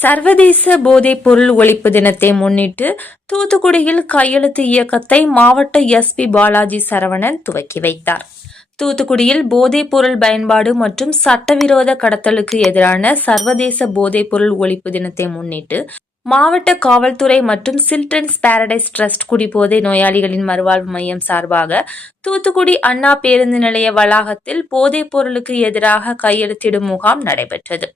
சர்வதேச போதைப் பொருள் ஒழிப்பு தினத்தை முன்னிட்டு தூத்துக்குடியில் கையெழுத்து இயக்கத்தை மாவட்ட எஸ்பி பாலாஜி சரவணன் துவக்கி வைத்தார். தூத்துக்குடியில் போதைப் பொருள் பயன்பாடு மற்றும் சட்டவிரோத கடத்தலுக்கு எதிரான சர்வதேச போதைப் பொருள் ஒழிப்பு தினத்தை முன்னிட்டு மாவட்ட காவல்துறை மற்றும் சில்ட்ரன்ஸ் பாரடைஸ் டிரஸ்ட் குடிபோதை நோயாளிகளின் மறுவாழ்வு மையம் சார்பாக தூத்துக்குடி அண்ணா பேருந்து நிலைய வளாகத்தில் போதைப் பொருளுக்கு எதிராக கையெழுத்திடும் முகாம் நடைபெற்றது.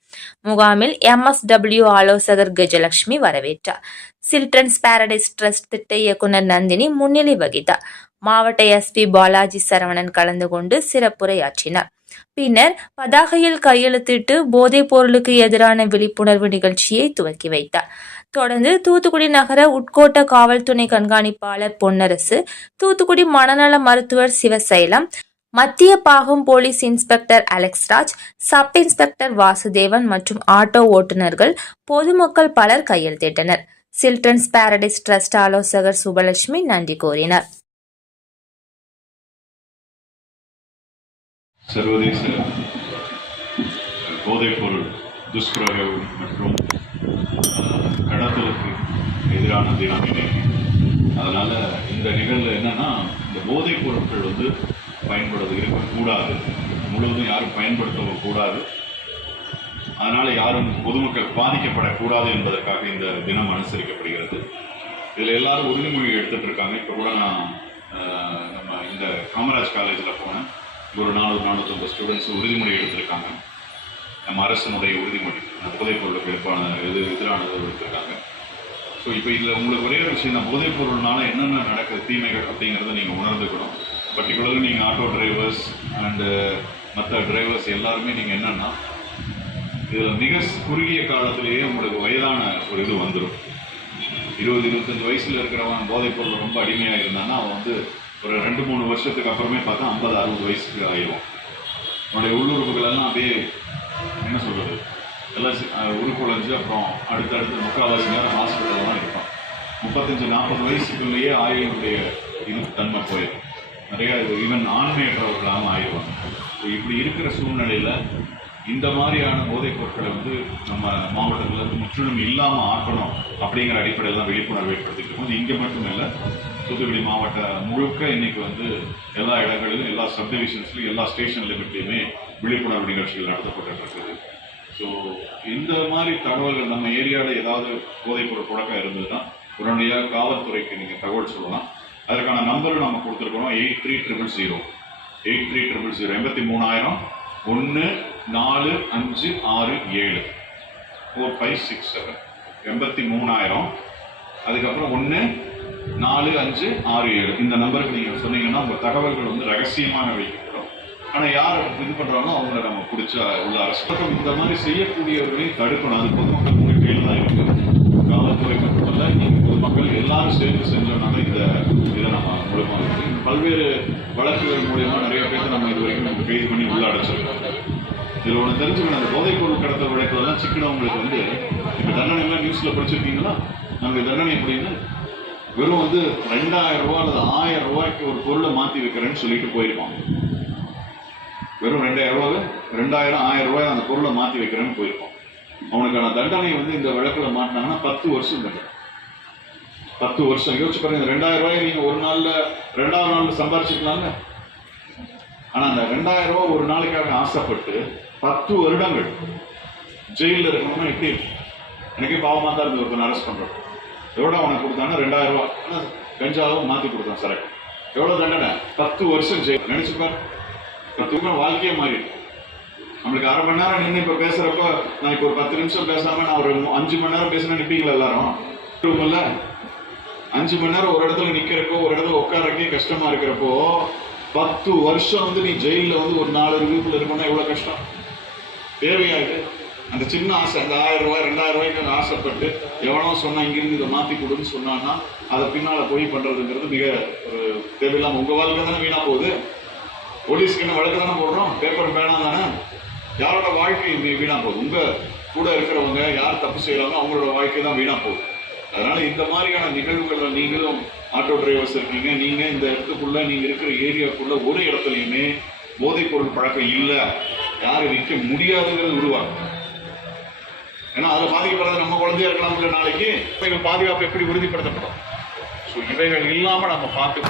முகாமில் MSW ஆலோசகர் கஜலட்சுமி வரவேற்றார். சில்ட்ரன்ஸ் பாரடைஸ் டிரஸ்ட் திட்ட இயக்குனர் நந்தினி முன்னிலை வகித்தார். மாவட்ட எஸ்பி பாலாஜி சரவணன் கலந்து கொண்டு சிறப்புரையாற்றினார். பின்னர் பதாகையில் கையெழுத்திட்டு போதைப் பொருளுக்கு எதிரான விழிப்புணர்வு நிகழ்ச்சியை துவக்கி வைத்தார். தொடர்ந்து தூத்துக்குடி நகர உட்கோட்ட காவல் துணை கண்காணிப்பாளர் பொன்னரசு, தூத்துக்குடி மனநல மருத்துவர் சிவசைலம், மத்திய பாகம் police inspector Alexraj, sub inspector Vasudevan மற்றும் ஆட்டோ ஓட்டுநர்கள், பொதுமக்கள் பலர் கையெழுத்திட்டனர். சில்ட்ரன்ஸ் பாரடைஸ் டிரஸ்ட் ஆலோசகர் சுபலட்சுமி நன்றி கூறினார். சர்வதேச போதைப்பொருள் துஷ்பிரயோகம் மற்றும் கடத்தலுக்கு எதிரான தினம் இது. அதனால் இந்த நிகழ்வு என்னன்னா, இந்த போதைப் பொருட்கள் பயன்படுவது இருக்கக்கூடாது, முழுவதும் யாரும் பயன்படுத்தக்கூடாது. அதனால் யாரும் பொதுமக்கள் பாதிக்கப்படக்கூடாது என்பதற்காக இந்த தினம் அனுசரிக்கப்படுகிறது. இதில் எல்லாரும் உறுதிமொழி எடுத்துகிட்டு இருக்காங்க. இப்போ கூட நான் நம்ம இந்த காமராஜ் காலேஜில் போனேன். ஒரு 450 ஸ்டூடெண்ட்ஸ் உறுதிமொழி எடுத்திருக்காங்க. நம்ம அரசனுடைய உறுதிமொழி போதைப் பொருளுக்கு எதிரானது எடுத்திருக்காங்க. ஸோ இப்போ இதில் உங்களுக்கு ஒரே ஒரு விஷயம் தான், போதைப் பொருள்னால என்னென்ன நடக்குது தீமைகள் அப்படிங்கிறத நீங்கள் உணர்ந்துக்கணும். பர்டிகுலராக நீங்கள் ஆட்டோ டிரைவர்ஸ் அண்டு மற்ற டிரைவர்ஸ் எல்லாருமே நீங்கள் என்னென்னா, இதில் மிக குறுகிய காலத்திலேயே உங்களுக்கு வயதான ஒரு இது வந்துடும். 20-25 வயசில் இருக்கிறவன் போதைப் பொருள் ரொம்ப அடிமையாக இருந்தான்னா அவன் ஒரு 2-3 வருஷத்துக்கு அப்புறமே பார்த்தா 50-60 வயசுக்கு ஆயிடும். அவனுடைய உள்ளுறுப்புகளெல்லாம் அப்படியே என்ன சொல்கிறது, எல்லாம் உருக்குலைஞ்சு அப்புறம் அடுத்தடுத்து முக்கால்வாசி நேரம் ஹாஸ்பிட்டலில் தான் இருப்பான். 35-40 வயசுக்குள்ளேயே ஆயுளுடைய தன்மை போயிடும். நிறையா ஈவன் ஆண்மையற்றவர்களாகவும் ஆயிடுவாங்க. ஸோ இப்படி இருக்கிற சூழ்நிலையில் இந்த மாதிரியான போதைப் பொருட்களை நம்ம மாவட்டத்தில் முற்றிலும் இல்லாமல் ஆக்கணும் அப்படிங்கிற அடிப்படையில் தான் விழிப்புணர்வு ஏற்படுத்திட்டு இருக்கோம். இங்கே மட்டும் இல்லை, தூத்துக்குடி மாவட்ட முழுக்க இன்னைக்கு எல்லா இடங்களிலும், எல்லா சப்டிவிஷன்ஸ்லையும், எல்லா ஸ்டேஷன் லிமிட்லையுமே விழிப்புணர்வு நிகழ்ச்சிகள் நடத்தப்பட்டு. ஸோ இந்த மாதிரி தகவல்கள் நம்ம ஏரியாவில் ஏதாவது போதைப்பொருள் புழக்கம் இருந்ததுன்னா உடனடியாக காவல்துறைக்கு நீங்கள் தகவல் சொல்லலாம். அதற்கான நம்பரும் நம்ம கொடுத்துருக்கோம். 8300 83000 14567 4567 83000 அதுக்கப்புறம் 14567 இந்த நம்பருக்கு நீங்கள் சொன்னீங்கன்னா உங்கள் தகவல்கள் ரகசியமாக வைக்கப்படும். ஆனால் யார் இது பண்ணுறாங்களோ அவங்கள நம்ம பிடிச்சா உள்ள அரசு இந்த மாதிரி செய்யக்கூடியவர்களையும் தடுக்கணும். அது பொதுமக்கள் கையில் தான் இருக்குது. காவல்துறை மட்டுமல்ல, நீங்கள் பொதுமக்கள் எல்லாரும் சேர்ந்து செஞ்சோம்னால இதை நம்ம மூலமாக இருக்குது. பல்வேறு வழக்குகள் மூலயமா நிறைய பேருக்கு நம்ம இது வரைக்கும் நம்ம கைது பண்ணி உள்ள அடைச்சிருக்கோம். இதில் ஒன்று தெரிஞ்சுக்கணும், அந்த போதைப் பொருள் கடத்தல் வழக்குலாம் சிக்கினவங்களுக்கு இப்போ தண்டனைலாம் நியூஸில் படிச்சிருக்கீங்களா? நமக்கு தண்டனை எப்படின்னு வெறும் 2000 ரூபா அல்லது 1000 ரூபாய்க்கு ஒரு பொருளை மாற்றி வைக்கிறேன்னு சொல்லிட்டு போயிருப்பான். வெறும் 2000 ரூபாய் 1000 ரூபாய் அந்த பொருளை மாற்றி வைக்கிறேன்னு போயிருப்பான். அவனுக்கான தண்டனை இந்த வழக்கில் மாட்டினாங்கன்னா 10 வருஷம் தண்டனை. 10 வருஷம் யோசிச்சு பாருங்க. இந்த 2000 ரூபாய் நீங்கள் ஒரு நாளில் 2வது நாள் சம்பாரிச்சிக்கலாம்ல. ஆனால் அந்த 2000 ரூபா ஒரு நாளைக்காக ஆசைப்பட்டு 10 வருடங்கள் ஜெயிலில் இருக்கணும்னா எப்படி இருக்கும்? எனக்கே பாவமாக தான் இருந்து ஒருத்தன் அரெஸ்ட் பண்ணுறோம். எவ்வளோ அவனுக்கு கொடுத்தாங்கன்னா 2000 ரூபா. ஆனால் கஞ்சாவும் மாற்றி கொடுத்தான் சரக்கு. எவ்வளோ தண்டனை? 10 வருஷம் ஜெயில். நினைச்சுப்பார், 10 வருஷம் வாழ்க்கையே மாறிடும். நம்மளுக்கு அரை மணி நேரம் நின்று இப்போ பேசுகிறப்போ, நான் இப்போ ஒரு 10 நிமிஷம் பேசாமல் நான் ஒரு 5 மணி நேரம் பேசினா நிற்பீங்களா எல்லாரும்? இல்லை, 5 மணி நேரம் ஒரு இடத்துல நிற்கிறப்போ, ஒரு இடத்துல உட்காரக்கே கஷ்டமாக இருக்கிறப்போ 10 வருஷம் நீ ஜெயிலில் ஒரு 4 ரூபாய்க்குள்ள இருக்கணும்னா எவ்வளோ கஷ்டம் தேவையாது. அந்த சின்ன ஆசை, அந்த 1000 ரூபாய் 2000 ரூபாய்க்கு ஆசைப்பட்டு எவனோ சொன்னால் இங்கிருந்து இதை மாற்றி கொடுன்னு சொன்னான்னா அதை பின்னால் போய் பண்ணுறதுங்கிறது மிக ஒரு தேவையில்லாமல். உங்கள் வாழ்க்கை தானே வீணாக போகுது. போலீஸ்க்கு என்ன வழக்கு தானே போடுறோம், பேப்பர் பேனா தானே. யாரோட வாழ்க்கை வீணாக போகுது? உங்கள் கூட இருக்கிறவங்க யார் தப்பு செய்கிறாங்க அவங்களோட வாழ்க்கை தான் வீணாக போகுது. அதனால இந்த மாதிரியான நிகழ்வுகளில் நீங்களும் ஆட்டோ டிரைவர்ஸ் இருக்கீங்க, நீங்கள் இந்த இடத்துக்குள்ள நீங்கள் இருக்கிற ஏரியாவுக்குள்ள ஒரு இடத்துலையுமே போதைப் பொருள் பழக்கம் இல்லை, யாரும் விற்க முடியாதுங்கிறது உருவாகும். ஏன்னா அதில் பாதிக்கப்படுறது நம்ம குழந்தையா இருக்கலாம் இல்லை நாளைக்கு இவைகள் பாதுகாப்பு எப்படி உறுதிப்படுத்தப்படும்? ஸோ இவைகள் இல்லாமல் நம்ம பார்த்து